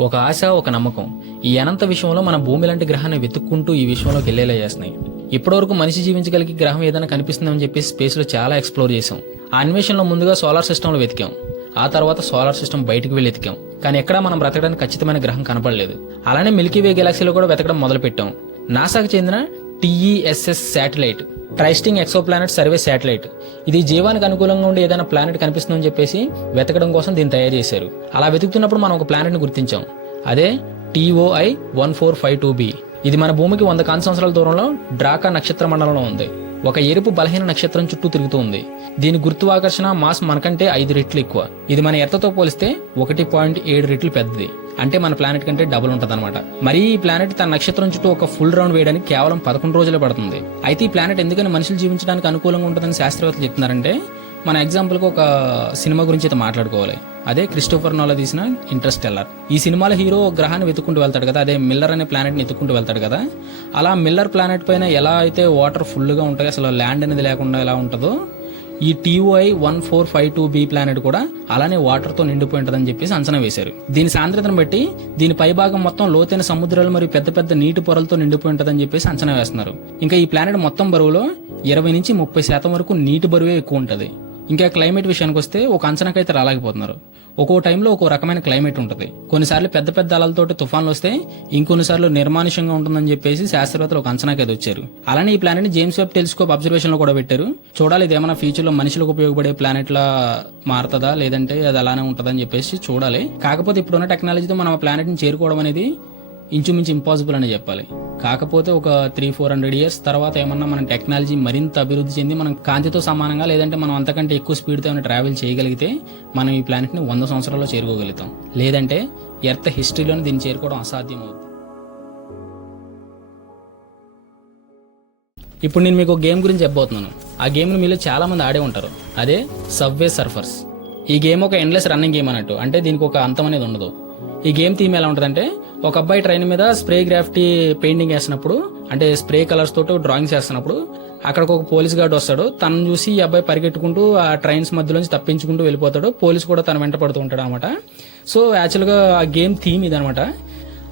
ఒక ఆశ ఒక నమ్మకం. ఈ అనంత విషయంలో మన భూమి లాంటి గ్రహాన్ని వెతుక్కుంటూ ఈ విషయంలోకి వెళ్ళేలా చేస్తున్నాయి. ఇప్పటివరకు మనిషి జీవించగలిగే గ్రహం ఏదైనా కనిపిస్తుందని చెప్పి స్పేస్లో చాలా ఎక్స్ప్లోర్ చేసాం ఆ అన్వేషణలో ముందుగా సోలార్ సిస్టంలో వెతికాం. ఆ తర్వాత సోలార్ సిస్టమ్ బయటకు వెళ్ళి వెతికాం. కానీ ఎక్కడా మనం బ్రతకడానికి ఖచ్చితమైన గ్రహం కనపడలేదు. అలానే మిల్కీవే గెలాక్సీలో కూడా వెతకడం మొదలుపెట్టాం. నాసాకు చెందిన TESS satellite. Transiting exoplanet survey satellite ఇది జీవానికి అనుకూలంగా ఉండే ఏదైనా ప్లానెట్ కనిపిస్తుందని చెప్పేసి వెతకడం కోసం దీన్ని తయారు చేశారు. అలా వెతుకుతున్నప్పుడు మనం ఒక ప్లానెట్ని గుర్తించాం. అదే TOI one four five two B ఇది మన భూమికి వంద కాంతి సంవత్సరాల దూరంలో డ్రాకా నక్షత్ర మండలంలో ఉంది. ఒక ఎరుపు బలహీన నక్షత్రం చుట్టూ తిరుగుతూ ఉంది. దీని గుర్తువాకర్షణ మాస్ మనకంటే ఐదు రెట్లు ఎక్కువ. ఇది మన ఎర్తతో పోలిస్తే ఒకటి పాయింట్ ఏడు రెట్లు పెద్దది. అంటే మన ప్లానెట్ కంటే డబుల్ అనమాట మరి ఈ ప్లానెట్ తన నక్షత్రం చుట్టూ ఒక ఫుల్ రౌండ్ వేయడానికి కేవలం పదకొండు రోజులే పడుతుంది. అయితే ఈ ప్లానెట్ ఎందుకని మనుషులు జీవించడానికి అనుకూలంగా ఉంటుందని శాస్త్రవేత్తలు చెప్తున్నారంటే మన ఎగ్జాంపుల్కి ఒక సినిమా గురించి అయితే మాట్లాడుకోవాలి. అదే క్రిస్టోఫర్ నోలా తీసిన ఇంటర్స్టెల్లర్ ఈ సినిమాలో హీరో గ్రహాన్ని వెతుక్కుంటూ వెళ్తాడు కదా అదే మిల్లర్ అనే ప్లానెట్ని వెతుక్కుంటూ ఎత్తుకుంటూ వెళ్తాడు కదా. అలా మిల్లర్ ప్లానెట్ పైన ఎలా అయితే వాటర్ ఫుల్గా ఉంటాయి అసలు ల్యాండ్ అనేది లేకుండా ఎలా ఉంటుందో ఈ TOI one four five two B planet కూడా అలానే వాటర్తో నిండిపోయి ఉంటుందని చెప్పేసి అంచనా వేశారు. దీని సాంద్రతను బట్టి దీని పైభాగం మొత్తం లోతైన సముద్రాలు మరియు పెద్ద పెద్ద నీటి పొరలతో నిండిపోయి ఉంటుందని చెప్పేసి అంచనా వేస్తున్నారు. ఇంకా ఈ ప్లానెట్ మొత్తం బరువులో ఇరవై నుంచి ముప్పై శాతం వరకు నీటి బరువే ఎక్కువ ఉంటుంది. ఇంకా క్లైమేట్ విషయానికి వస్తే ఒక అంచనాకైతే రాలేకపోతున్నారు. ఒక్కో టైంలో ఒక్కో రకమైన క్లైమేట్ ఉంటుంది. కొన్నిసార్లు పెద్ద పెద్ద అలలతోటి తుఫాన్లు వస్తే ఇంకొన్నిసార్లు నిర్మానుష్యంగా ఉంటుందని చెప్పేసి శాస్త్రవేత్తలు ఒక అంచనాకైతే వచ్చారు. అలానే ఈ ప్లానెట్ జేమ్స్ వెబ్ టెలిస్కోప్ అబ్జర్వేషన్లో కూడా పెట్టారు. చూడాలి ఇది ఏమైనా ఫ్యూచర్లో మనుషులకు ఉపయోగపడే ప్లానెట్ లా మారుతుందా లేదంటే అది అలానే ఉంటుందని చెప్పేసి చూడాలి. కాకపోతే ఇప్పుడున్న టెక్నాలజీతో మనం ఆ ప్లానెట్ని చేరుకోవడం అనేది ఇంచుమించు ఇంపాసిబుల్ అని చెప్పాలి. కాకపోతే ఒక త్రీ ఫోర్ హండ్రెడ్ ఇయర్స్ తర్వాత ఏమన్నా మన టెక్నాలజీ మరింత అభివృద్ధి చెంది మనం కాంతితో సమానంగా లేదంటే మనం అంతకంటే ఎక్కువ స్పీడ్తో ఏమైనా ట్రావెల్ చేయగలిగితే మనం ఈ ప్లానెట్ని వంద సంవత్సరాల్లో చేరుకోగలుగుతాం. లేదంటే ఎర్త్ హిస్టరీలోనే దీన్ని చేరుకోవడం అసాధ్యం అవుతుంది ఇప్పుడు నేను మీకు గేమ్ గురించి చెప్పబోతున్నాను. ఆ గేమ్ని మీలో చాలామంది ఆడే ఉంటారు. అదే సబ్వే సర్ఫర్స్. ఈ గేమ్ ఒక ఎండ్లెస్ రన్నింగ్ గేమ్ అన్నట్టు. అంటే దీనికి ఒక అంతం అనేది ఉండదు. ఈ గేమ్ థీమ్ ఎలా ఉంటుందంటే ఒక అబ్బాయి ట్రైన్ మీద స్ప్రే గ్రాఫ్టీ పెయింటింగ్ వేసినప్పుడు అంటే స్ప్రే కలర్స్ తోటి డ్రాయింగ్స్ వేస్తున్నప్పుడు అక్కడికి ఒక పోలీస్ గార్డ్ వస్తాడు. తనను చూసి ఈ అబ్బాయి పరిగెట్టుకుంటూ ఆ ట్రైన్స్ మధ్యలోంచి తప్పించుకుంటూ వెళ్ళిపోతాడు. పోలీస్ కూడా తన వెంట పడుతూ ఉంటాడు అనమాట సో యాక్చువల్గా ఆ గేమ్ థీమ్ ఇదనమాట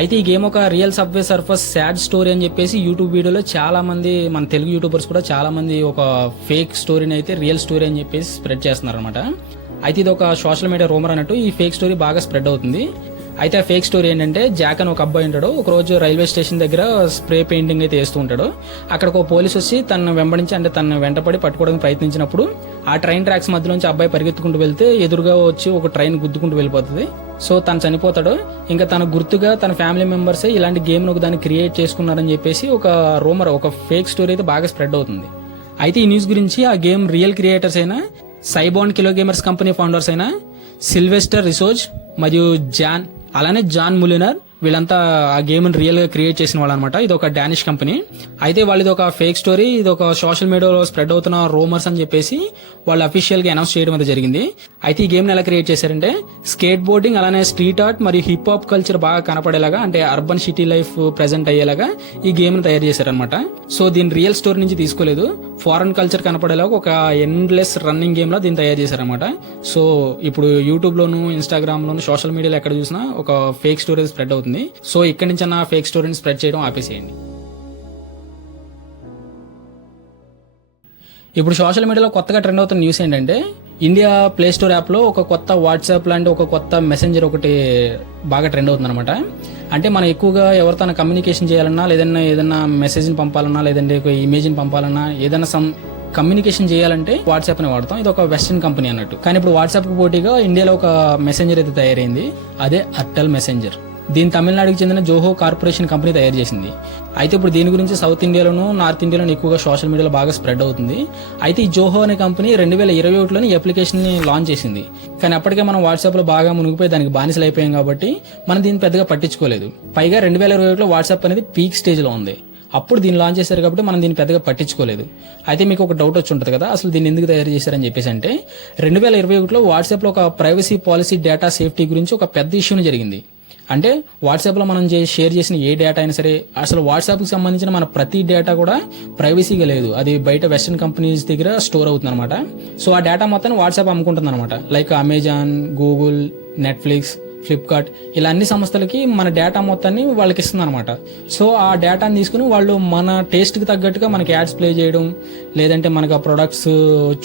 అయితే ఈ గేమ్ ఒక real Subway Surfers sad story అని చెప్పేసి యూట్యూబ్ వీడియోలో చాలా మంది మన తెలుగు యూట్యూబర్స్ కూడా చాలా మంది ఒక ఫేక్ స్టోరీని అయితే రియల్ స్టోరీ అని చెప్పేసి స్ప్రెడ్ చేస్తున్నారు అనమాట అయితే ఇది ఒక సోషల్ మీడియా రూమర్ అన్నట్టు ఈ ఫేక్ స్టోరీ బాగా స్ప్రెడ్ అవుతుంది. అయితే ఆ ఫేక్ స్టోరీ ఏంటంటే జాక్ అని ఒక అబ్బాయి ఉంటాడు. ఒక రోజు రైల్వే స్టేషన్ దగ్గర స్ప్రే పెయింటింగ్ అయితే వేస్తూ ఉంటాడు. అక్కడ ఒక పోలీస్ వచ్చి తను వెంబడించి అంటే తను వెంటపడి పట్టుకోవడానికి ప్రయత్నించినప్పుడు ఆ ట్రైన్ ట్రాక్స్ మధ్యలోంచి అబ్బాయి పరిగెత్తుకుంటూ వెళ్తే ఎదురుగా వచ్చి ఒక ట్రైన్ గుద్దుకుంటూ వెళ్ళిపోతుంది. సో తను చనిపోతాడు. ఇంకా తన గుర్తుగా తన ఫ్యామిలీ మెంబర్స్ ఇలాంటి గేమ్ను ఒక దాన్ని క్రియేట్ చేసుకున్నారని చెప్పేసి ఒక రూమర్ ఒక ఫేక్ స్టోరీ అయితే బాగా స్ప్రెడ్ అవుతుంది. అయితే ఈ న్యూస్ గురించి ఆ గేమ్ రియల్ క్రియేటర్స్ అయినా SYBO Kiloo gamers company founders అయినా సిల్వెస్టర్ రిసోజ్ మరియు జాన్ అలానే జాన్ ములినర్ వీళ్ళంతా ఆ గేమ్ని రియల్గా క్రియేట్ చేసిన వాళ్ళు అనమాట ఇది ఒక డానిష్ కంపెనీ అయితే వాళ్ళది ఒక ఫేక్ స్టోరీ ఇది ఒక సోషల్ మీడియాలో స్ప్రెడ్ అవుతున్న రూమర్స్ అని చెప్పేసి వాళ్ళు అఫీషియల్గా అనౌన్స్ చేయడం అయితే జరిగింది. అయితే ఈ గేమ్ని ఎలా క్రియేట్ చేశారంటే స్కేట్ బోర్డింగ్ అలానే స్ట్రీట్ ఆర్ట్ మరియు హిప్ హాప్ కల్చర్ బాగా కనపడేలాగా అంటే అర్బన్ సిటీ లైఫ్ ప్రెజెంట్ అయ్యేలాగా ఈ గేమ్ని తయారు చేశారనమాట. సో దీని రియల్ స్టోరీ నుంచి తీసుకోలేదు. ఫారెన్ కల్చర్ కనపడేలాగా ఒక ఎండ్లెస్ రన్నింగ్ గేమ్లో దీన్ని తయారు చేశారనమాట. సో ఇప్పుడు యూట్యూబ్ లోను ఇన్స్టాగ్రామ్ లోను సోషల్ మీడియాలో ఎక్కడ చూసినా ఒక ఫేక్ స్టోరీ స్ప్రెడ్ అవుతుంది. సో ఇక్కడి నుంచి నా ఫేక్ స్టోరీని స్ప్రెడ్ చేయడం ఆపేసేయండి. ఇప్పుడు సోషల్ మీడియాలో కొత్తగా ట్రెండ్ అవుతున్న న్యూస్ ఏంటంటే ఇండియా ప్లే స్టోర్ యాప్లో ఒక కొత్త వాట్సాప్ లాంటి ఒక కొత్త మెసెంజర్ ఒకటి బాగా ట్రెండ్ అవుతుంది అనమాట అంటే మనం ఎక్కువగా ఎవరితో కమ్యూనికేషన్ చేయాలన్నా లేదన్నా ఏదన్నా మెసేజ్ని పంపాలన్నా లేదంటే ఒక ఇమేజ్ని పంపాలన్నా ఏదైనా సమ్ కమ్యూనికేషన్ చేయాలంటే వాట్సాప్ని వాడతాం. ఇది ఒక వెస్టర్న్ కంపెనీ అన్నట్టు. కానీ ఇప్పుడు వాట్సాప్ పోటీగా ఇండియాలో ఒక మెసెంజర్ అయితే తయారైంది. అదే అర్టల్ మెసెంజర్ దీని తమిళనాడుకి చెందిన జోహో కార్పొరేషన్ కంపెనీ తయారు చేసింది. అయితే ఇప్పుడు దీని గురించి సౌత్ ఇండియాలోను నార్త్ ఇండియాలోను ఎక్కువగా సోషల్ మీడియాలో బాగా స్ప్రెడ్ అవుతుంది. అయితే ఈ జోహో అనే కంపెనీ రెండు వేల ఇరవై ఒకటిలోని ఈ అప్లికేషన్ని లాంచ్ చేసింది. కానీ అప్పటికే మనం వాట్సాప్లో బాగా మునిగిపోయి దానికి బానిసలు అయిపోయాం కాబట్టి మనం దీన్ని పెద్దగా పట్టించుకోలేదు. పైగా రెండు వేల ఇరవై ఒకటిలో వాట్సాప్ అనేది పీక్ స్టేజ్లో ఉంది. అప్పుడు దీన్ని లాంచ్ చేశారు కాబట్టి మనం దీన్ని పెద్దగా పట్టించుకోలేదు. అయితే మీకు ఒక డౌట్ వచ్చి ఉంటుంది కదా అసలు దీన్ని ఎందుకు తయారు చేశారని చెప్పేసి అంటే రెండు వేల ఇరవై ఒకటిలో వాట్సాప్లో ఒక ప్రైవసీ పాలసీ డేటా సేఫ్టీ గురించి ఒక పెద్ద ఇష్యూని జరిగింది. అంటే వాట్సాప్లో మనం షేర్ చేసిన ఏ డేటా అయినా సరే అసలు వాట్సాప్కి సంబంధించిన మన ప్రతి డేటా కూడా ప్రైవసీగా లేదు. అది బయట వెస్టర్న్ కంపెనీస్ దగ్గర స్టోర్ అవుతుంది అనమాట సో ఆ డేటా మొత్తం వాట్సాప్ అమ్ముకుంటుంది అనమాట like Amazon Google Netflix Flipkart ఇలా అన్ని సంస్థలకి మన డేటా మొత్తాన్ని వాళ్ళకి ఇస్తుంది అనమాట సో ఆ డేటాని తీసుకుని వాళ్ళు మన టేస్ట్కి తగ్గట్టుగా మనకి యాడ్స్ ప్లే చేయడం లేదంటే మనకు ఆ ప్రొడక్ట్స్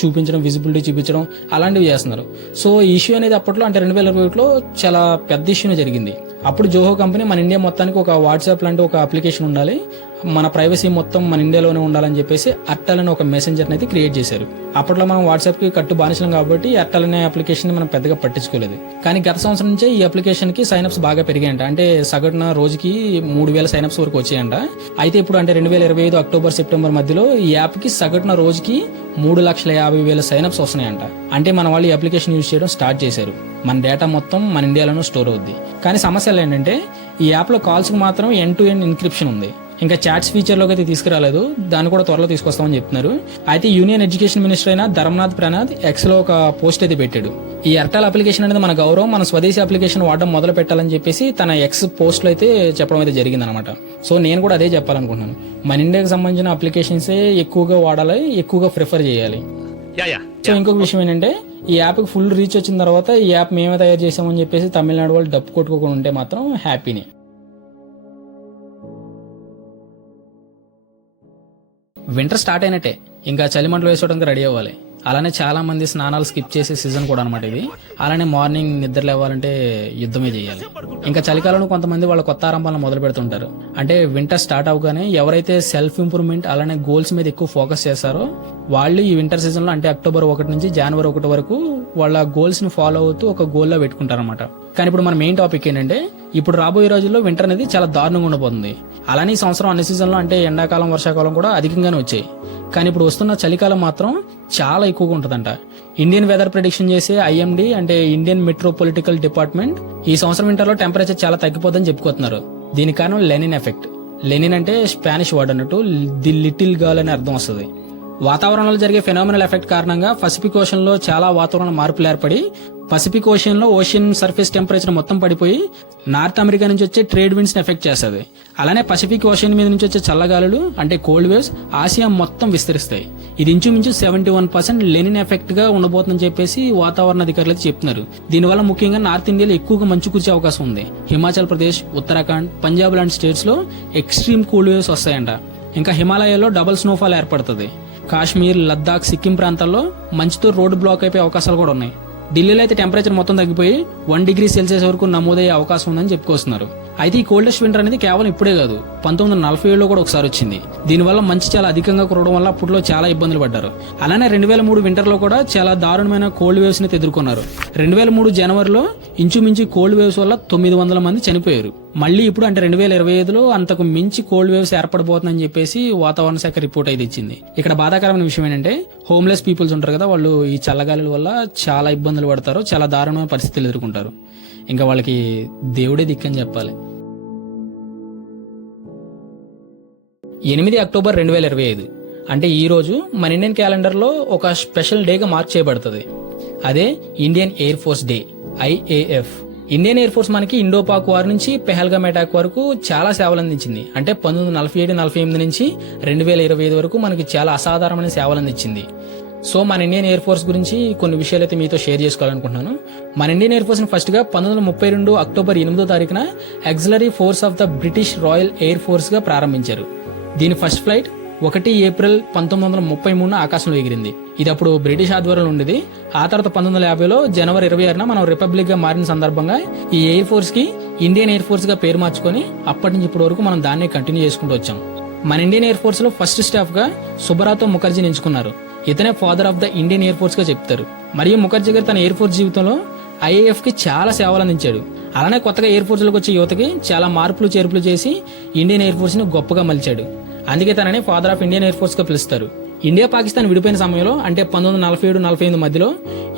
చూపించడం విజిబిలిటీ చూపించడం అలాంటివి చేస్తున్నారు. సో ఈ ఇష్యూ అనేది అప్పట్లో అంటే రెండు వేల ఇరవై ఒకటిలో చాలా పెద్ద ఇష్యూనే జరిగింది. అప్పుడు జోహో కంపెనీ మన ఇండియా మొత్తానికి ఒక వాట్సాప్ లాంటి ఒక అప్లికేషన్ ఉండాలి. మన ప్రైవసీ మొత్తం మన ఇండియాలోనే ఉండాలని చెప్పేసి అట్టలని ఒక మెసెంజర్ అయితే క్రియేట్ చేశారు. అప్పట్లో మనం వాట్సాప్కి కట్టు బానిసలం కాబట్టి అర్టల్ అనే అప్లికేషన్ మనం పెద్దగా పట్టించుకోలేదు. కానీ గత సంవత్సరం నుంచే ఈ అప్లికేషన్కి సైనప్స్ బాగా పెరిగాయంట. అంటే సగటున రోజుకి మూడు వేల సైనప్స్ వరకు వచ్చాయంట. అయితే ఇప్పుడు అంటే రెండు వేల ఇరవై ఐదు అక్టోబర్ సెప్టెంబర్ మధ్యలో ఈ యాప్కి సగటున రోజుకి మూడు లక్షల యాభై వేల సైనప్స్ వస్తున్నాయంట. అంటే మన వాళ్ళు ఈ అప్లికేషన్ యూజ్ చేయడం స్టార్ట్ చేశారు. మన డేటా మొత్తం మన ఇండియాలోనే స్టోర్ అవుద్ది. కానీ సమస్యలు ఏంటంటే ఈ యాప్లో కాల్స్కి మాత్రం ఎండ్ టు ఎండ్ ఇన్క్రిప్షన్ ఉంది. ఇంకా చాట్స్ ఫీచర్లోకి అయితే తీసుకురాలేదు. దాన్ని కూడా త్వరలో తీసుకొస్తామని చెప్తున్నారు. అయితే యూనియన్ ఎడ్యుకేషన్ మినిస్టర్ అయిన ధర్మనాథ్ ప్రనాథ్ ఎక్స్లో ఒక పోస్ట్ అయితే పెట్టాడు. ఈ ఎర్టల్ అప్లికేషన్ అనేది మన గౌరవం మన స్వదేశీ అప్లికేషన్ వాడడం మొదలు పెట్టాలని చెప్పేసి తన ఎక్స్ పోస్ట్లో అయితే చెప్పడం అయితే జరిగిందనమాట సో నేను కూడా అదే చెప్పాలనుకుంటున్నాను. మన ఇండియాకి సంబంధించిన అప్లికేషన్సే ఎక్కువగా వాడాలి ఎక్కువగా ప్రిఫర్ చేయాలి. సో ఇంకొక విషయం ఏంటంటే ఈ యాప్కి ఫుల్ రీచ్ వచ్చిన తర్వాత ఈ యాప్ మేమే తయారు చేసామని చెప్పేసి తమిళనాడు వాళ్ళు డప్పు కొట్టుకోకుండా ఉంటే మాత్రం హ్యాపీనే వింటర్ స్టార్ట్ అయినట్టే. ఇంకా చలిమంటలు వేసుకోవడానికి రెడీ అవ్వాలి. అలానే చాలా మంది స్నానాలు స్కిప్ చేసే సీజన్ కూడా అనమాట ఇది. అలానే మార్నింగ్ నిద్ర లేవాలంటే యుద్ధమే చేయాలి. ఇంకా చలికాలంలో కొంతమంది వాళ్ళ కొత్త ఆరంభాలను మొదలు పెడుతుంటారు. అంటే వింటర్ స్టార్ట్ అవగానే ఎవరైతే సెల్ఫ్ ఇంప్రూవ్మెంట్ అలానే గోల్స్ మీద ఎక్కువ ఫోకస్ చేస్తారో వాళ్ళు ఈ వింటర్ సీజన్లో అంటే అక్టోబర్ ఒకటి నుంచి జనవరి ఒకటి వరకు వాళ్ళ గోల్స్ని ఫాలో అవుతూ ఒక గోల్లో పెట్టుకుంటారనమాట కానీ ఇప్పుడు మన మెయిన్ టాపిక్ ఏంటంటే ఇప్పుడు రాబోయే రోజుల్లో వింటర్ అనేది చాలా దారుణంగా ఉండబోతుంది. అలానే ఈ సంవత్సరం అన్ని సీజన్లో అంటే ఎండాకాలం వర్షాకాలం కూడా అధికంగానే వచ్చాయి. కానీ ఇప్పుడు వస్తున్న చలికాలం మాత్రం చాలా ఎక్కువగా ఉంటుందంట. ఇండియన్ వెదర్ ప్రిడిక్షన్ చేసే ఐఎండి అంటే ఇండియన్ మెట్రోపొలిటికల్ డిపార్ట్మెంట్ ఈ సంవత్సరం వింటర్లో టెంపరేచర్ చాలా తగ్గిపోతుందని చెప్పుకోతున్నారు దీని కారణం La Nina effect La Nina అంటే స్పానిష్ వర్డ్ అన్నట్టు ది లిటిల్ గర్ల్ అని అర్థం వస్తుంది. వాతావరణంలో జరిగే ఫెనోమినల్ ఎఫెక్ట్ కారణంగా పసిఫిక్ ఓషన్లో చాలా వాతావరణ మార్పులు ఏర్పడి పసిఫిక్ ఓషన్లో ఓషన్ సర్ఫేస్ టెంపరేచర్ మొత్తం పడిపోయి నార్త్ అమెరికా నుంచి వచ్చే ట్రేడ్ విండ్స్ ఎఫెక్ట్ చేస్తుంది. అలానే పసిఫిక్ ఓషన్ మీద నుంచి వచ్చే చల్లగాలులు అంటే కోల్డ్ వేవ్స్ ఆసియా మొత్తం విస్తరిస్తాయి. ఇది ఇంచుమించు seventy one percent La Nina ఎఫెక్ట్గా ఉండబోతుందని చెప్పేసి వాతావరణ అధికారులు అయితే చెప్తున్నారు. దీనివల్ల ముఖ్యంగా నార్త్ ఇండియాలో ఎక్కువగా మంచు కురిసే అవకాశం ఉంది. హిమాచల్ ప్రదేశ్ ఉత్తరాఖండ్ పంజాబ్ లాంటి స్టేట్స్లో ఎక్స్ట్రీమ్ కూల్ వేవ్స్ వస్తాయంట. ఇంకా హిమాలయాల్లో డబుల్ స్నోఫాల్ ఏర్పడుతుంది. కాశ్మీర్ లద్దాఖ్ సిక్కిం ప్రాంతాల్లో మంచుతో రోడ్డు బ్లాక్ అయిపోయే అవకాశాలు కూడా ఉన్నాయి. ఢిల్లీలో అయితే టెంపరేచర్ మొత్తం తగ్గిపోయి వన్ డిగ్రీ సెల్సియస్ వరకు నమోదయ్యే అవకాశం ఉందని చెప్పుకొస్తున్నారు. అయితే ఈ కోల్డెస్ట్ వింటర్ అనేది కేవలం ఇప్పుడే కాదు పంతొమ్మిది వందల నలభై ఏడులో కూడా ఒకసారి వచ్చింది. దీనివల్ల మంచి చాలా అధికంగా కురవడం వల్ల అప్పట్లో చాలా ఇబ్బందులు పడ్డారు. అలానే రెండు వేల మూడు వింటర్లో కూడా చాలా దారుణమైన కోల్డ్ వేవ్స్ని ఎదుర్కొన్నారు. రెండు వేల మూడు జనవరిలో ఇంచుమించు కోల్డ్ వేవ్స్ వల్ల తొమ్మిది వందల మంది చనిపోయారు. మళ్ళీ ఇప్పుడు అంటే రెండు వేల ఇరవై ఐదులో అంతకు మించి కోల్డ్ వేవ్స్ ఏర్పడబోతుందని చెప్పేసి వాతావరణ శాఖ రిపోర్ట్ అయితే ఇచ్చింది. ఇక్కడ బాధాకరమైన విషయం ఏంటంటే హోమ్లెస్ పీపుల్స్ ఉంటారు కదా వాళ్ళు ఈ చల్లగాలి వల్ల చాలా ఇబ్బందులు పడతారు చాలా దారుణమైన పరిస్థితులు ఎదుర్కొంటారు. ఇంకా వాళ్ళకి దేవుడే దిక్కని చెప్పాలి. ఎనిమిది అక్టోబర్ రెండు వేల ఇరవై ఐదు. అంటే ఈరోజు మన ఇండియన్ క్యాలెండర్లో ఒక స్పెషల్ డేగా మార్క్ చేయబడుతుంది అదే Indian Air Force Day IAF. Indian Air Force మనకి ఇండో పాక్ వార్ నుంచి పెహల్గామ్ అటాక్ వరకు చాలా సేవలు అందించింది. అంటే పంతొమ్మిది వందల నలభై ఏడు నలభై ఎనిమిది నుంచి రెండు వేల ఇరవై ఐదు వరకు మనకి చాలా అసాధారణమైన సేవలు అందించింది. సో మన ఇండియన్ ఎయిర్ ఫోర్స్ గురించి కొన్ని విషయాలు అయితే మీతో షేర్ చేసుకోవాలనుకుంటున్నాను. మన ఇండియన్ ఎయిర్ ఫోర్స్ ఫస్ట్గా ఫస్ట్గా పంతొమ్మిది వందల ముప్పై రెండు అక్టోబర్ ఎనిమిదో తారీఖున auxiliary force of the British Royal Air ఫోర్స్గా ప్రారంభించారు. దీని ఫస్ట్ ఫ్లైట్ ఒకటి ఏప్రిల్ పంతొమ్మిది వందల ముప్పై మూడున ఆకాశంలో ఎగిరింది. ఇది అప్పుడు బ్రిటిష్ ఆధ్వర్యంలో ఉండేది. ఆ తర్వాత పంతొమ్మిది వందల యాభైలో జనవరి ఇరవై ఆరున మనం రిపబ్లిక్గా మారిన సందర్భంగా ఈ ఎయిర్ ఫోర్స్కి ఇండియన్ ఎయిర్ ఫోర్స్గా పేరు మార్చుకొని అప్పటి నుంచి ఇప్పటి వరకు మనం దాన్ని కంటిన్యూ చేసుకుంటూ వచ్చాం. మన ఇండియన్ ఎయిర్ ఫోర్స్లో ఫస్ట్ స్టాఫ్గా సుబరాతో ముఖర్జీని ఎంచుకున్నారు ఇతనే father of the Indian Air ఫోర్స్గా చెప్తారు. మరియు ముఖర్జీ గారు తన ఎయిర్ ఫోర్స్ జీవితంలో ఐఏఎఫ్కి చాలా సేవలు అందించాడు. అలానే కొత్తగా ఎయిర్ ఫోర్స్లోకి వచ్చే యువతకి చాలా మార్పులు చేర్పులు చేసి ఇండియన్ ఎయిర్ ఫోర్స్ని గొప్పగా మలిచాడు. అందుకే తనని ఫాదర్ ఆఫ్ ఇండియన్ ఎయిర్ ఫోర్స్గా పిలుస్తారు. ఇండియా పాకిస్తాన్ విడిపోయిన సమయంలో అంటే పంతొమ్మిది నలభై ఏడు నలభై ఎనిమిది మధ్యలో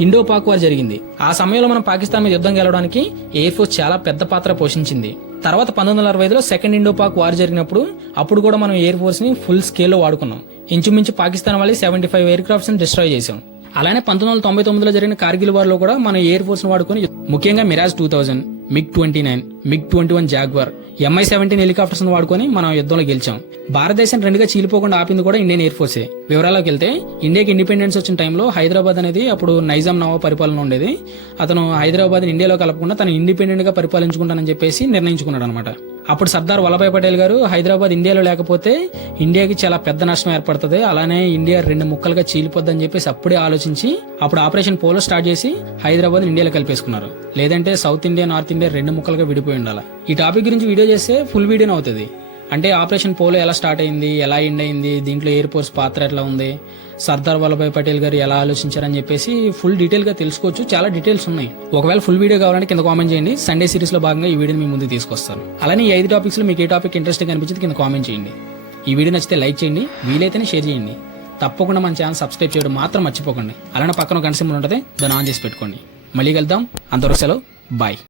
ఇండో పాక్ వార్ జరిగింది. ఆ సమయంలో మనం పాకిస్తాన్ మీద యుద్ధం గెలవడానికి ఎయిర్ ఫోర్స్ చాలా పెద్ద పాత్ర పోషించింది. తర్వాత పంతొమ్మిది వందల అరవై ఐదులో సెకండ్ ఇండో పాక్ వార్ జరిగినప్పుడు అప్పుడు కూడా మనం ఎయిర్ ఫోర్స్ని ఫుల్ స్కేల్లో వాడుకున్నాం. ఇంచుమించు పాకిస్తాన్ వాళ్ళు సెవెంటీ ఫైవ్ ఎయిర్ క్రాఫ్ట్స్ని డిస్ట్రాయ్ చేశాం. అలానే పంతొమ్మిది వందల తొంభై తొమ్మిదిలో జరిగిన కార్గిల్ వార్లో కూడా మనం ఎయిర్ ఫోర్స్ని వాడుకొని ముఖ్యంగా Mirage two thousand MiG twenty nine MiG twenty one Jaguar MI seventeen helicopters వాడుకొని మనం యుద్ధంలో గెలిచాం. భారతదేశం రెండుగా చీలిపోకుండా ఆపింది కూడా ఇండియన్ ఎయిర్ ఫోర్సే. వివరాల్లోకి వెళ్తే ఇండియాకి ఇండిపెండెన్స్ వచ్చిన టైంలో హైదరాబాద్ అనేది అప్పుడు నైజాం నవాబ్ పరిపాలన ఉండేది. అతను హైదరాబాద్ ఇండియాలో కలపకుండా తను ఇండిపెండెంట్గా పరిపాలించుకుంటానని చెప్పేసి నిర్ణయించుకున్నాడు అనమాట అప్పుడు సర్దార్ వల్లభాయ్ పటేల్ గారు హైదరాబాద్ ఇండియాలో లేకపోతే ఇండియాకి చాలా పెద్ద నష్టం ఏర్పడుతుంది. అలానే ఇండియా రెండు ముక్కలుగా చీలిపోద్దని చెప్పేసి అప్పుడే ఆలోచించి అప్పుడు ఆపరేషన్ పోలో స్టార్ట్ చేసి హైదరాబాద్ ఇండియాలో కలిపేసుకున్నారు. లేదంటే సౌత్ ఇండియా నార్త్ ఇండియా రెండు ముక్కలుగా విడిపోయి ఉండాలి. ఈ టాపిక్ గురించి వీడియో చేస్తే ఫుల్ వీడియోనే అవుతుంది. అంటే ఆపరేషన్ పోలో ఎలా స్టార్ట్ అయింది ఎలా ఎండ్ అయింది దీంట్లో ఎయిర్ ఫోర్స్ పాత్ర ఎట్లా ఉంది సర్దార్ వల్లభాయ్ పటేల్ గారు ఎలా ఆలోచించారని చెప్పేసి ఫుల్ డీటెయిల్గా తెలుసుకోవచ్చు. చాలా డీటెయిల్స్ ఉన్నాయి. ఒకవేళ ఫుల్ వీడియో కావాలంటే కింద కామెంట్ చేయండి. సండే సిరీస్లో భాగంగా ఈ వీడియోని మీ ముందు తీసుకొస్తాను. అలానే ఈ ఐదు టాపిక్స్లో మీకు ఏ టాపిక్ ఇంట్రెస్టింగ్ అనిపించింది కింద కామెంట్ చేయండి. ఈ వీడియో నచ్చితే లైక్ చేయండి. వీలైతేనే షేర్ చేయండి. తప్పకుండా మన ఛానల్ సబ్స్క్రైబ్ చేయడం మాత్రం మర్చిపోకండి. అలానే పక్కన గంట సింబల్ ఉంటుంది దాన్ని ఆన్ చేసి పెట్టుకోండి. మళ్ళీ కలుద్దాం. అంతవరకు సెలవు. బాయ్